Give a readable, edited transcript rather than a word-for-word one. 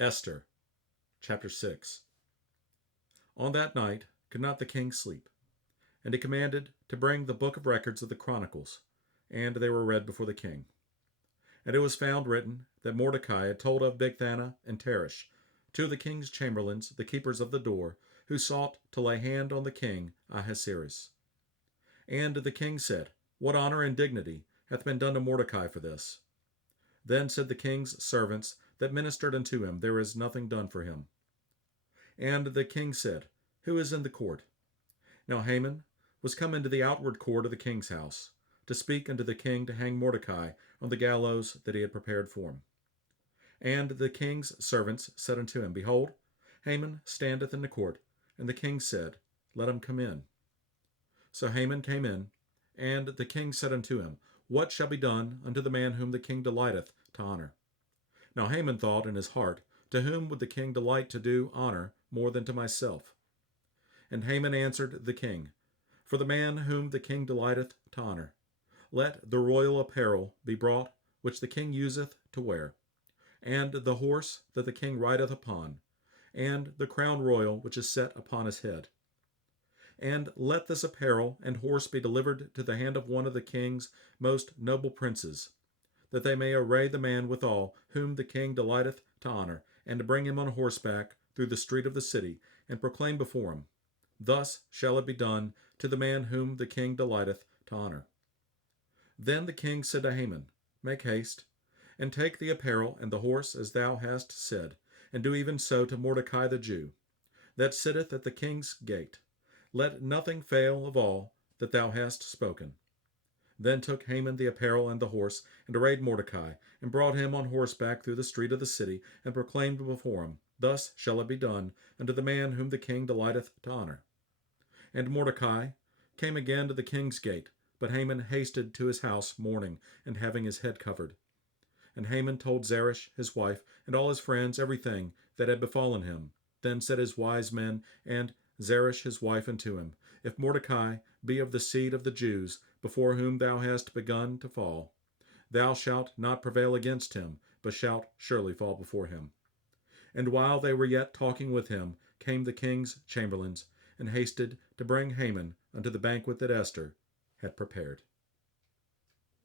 Esther, chapter 6. On that night could not the king sleep, and he commanded to bring the book of records of the Chronicles, and they were read before the king. And it was found written that Mordecai had told of Bigthana and Teresh, two of the king's chamberlains, the keepers of the door, who sought to lay hand on the king Ahasuerus. And the king said, What honor and dignity hath been done to Mordecai for this? Then said the king's servants that ministered unto him, There is nothing done for him. And the king said, Who is in the court? Now Haman was come into the outward court of the king's house, to speak unto the king to hang Mordecai on the gallows that he had prepared for him. And the king's servants said unto him, Behold, Haman standeth in the court. And the king said, Let him come in. So Haman came in, and the king said unto him, What shall be done unto the man whom the king delighteth to honor? Now Haman thought in his heart, To whom would the king delight to do honor more than to myself? And Haman answered the king, For the man whom the king delighteth to honor, let the royal apparel be brought which the king useth to wear, and the horse that the king rideth upon, and the crown royal which is set upon his head. And let this apparel and horse be delivered to the hand of one of the king's most noble princes, that they may array the man withal whom the king delighteth to honor, and to bring him on horseback through the street of the city, and proclaim before him, Thus shall it be done to the man whom the king delighteth to honor. Then the king said to Haman, Make haste, and take the apparel and the horse as thou hast said, and do even so to Mordecai the Jew, that sitteth at the king's gate. Let nothing fail of all that thou hast spoken. Then took Haman the apparel and the horse, and arrayed Mordecai, and brought him on horseback through the street of the city, and proclaimed before him, Thus shall it be done unto the man whom the king delighteth to honor. And Mordecai came again to the king's gate, but Haman hasted to his house mourning, and having his head covered. And Haman told Zeresh his wife, and all his friends, everything that had befallen him. Then said his wise men and Zeresh his wife unto him, If Mordecai be of the seed of the Jews, before whom thou hast begun to fall, thou shalt not prevail against him, but shalt surely fall before him. And while they were yet talking with him, came the king's chamberlains, and hasted to bring Haman unto the banquet that Esther had prepared.